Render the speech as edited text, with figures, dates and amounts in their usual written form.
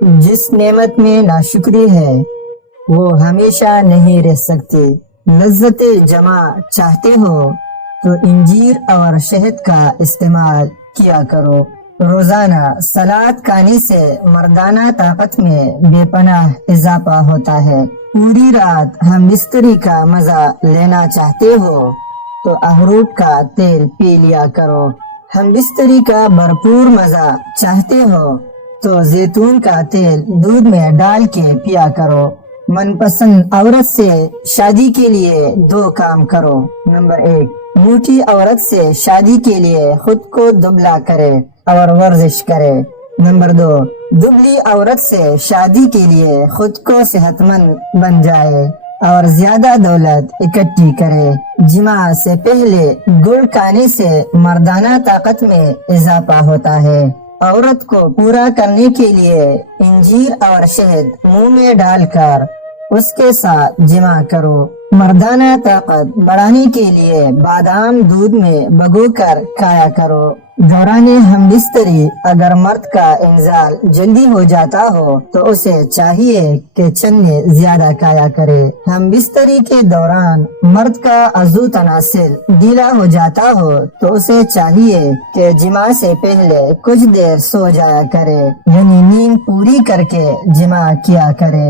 جس نعمت میں ناشکری ہے وہ ہمیشہ نہیں رہ سکتی۔ لذت جمع چاہتے ہو تو انجیر اور شہد کا استعمال کیا کرو۔ روزانہ سلاد کھانے سے مردانہ طاقت میں بے پناہ اضافہ ہوتا ہے۔ پوری رات ہم بستری کا مزہ لینا چاہتے ہو تو اخروٹ کا تیل پی لیا کرو۔ ہم بستری کا بھرپور مزہ چاہتے ہو تو زیتون کا تیل دودھ میں ڈال کے پیا کرو۔ من پسند عورت سے شادی کے لیے 2 کام کرو۔ نمبر 1، موٹی عورت سے شادی کے لیے خود کو دبلا کرے اور ورزش کرے۔ نمبر 2، دبلی عورت سے شادی کے لیے خود کو صحت مند بن جائے اور زیادہ دولت اکٹھی کرے۔ جماع سے پہلے گڑ کھانے سے مردانہ طاقت میں اضافہ ہوتا ہے۔ عورت کو پورا کرنے کے لیے انجیر اور شہد منہ میں ڈال کر اس کے ساتھ جماع کرو۔ مردانہ طاقت بڑھانے کے لیے بادام دودھ میں بھگو کر کھایا کرو۔ دوران ہم بستری اگر مرد کا انزال جلدی ہو جاتا ہو تو اسے چاہیے کہ چنے زیادہ کھایا کرے۔ ہم بستری کے دوران مرد کا عضو تناسل ڈھیلا ہو جاتا ہو تو اسے چاہیے کہ جماع سے پہلے کچھ دیر سو جایا کرے، یعنی نیند پوری کر کے جماع کیا کرے۔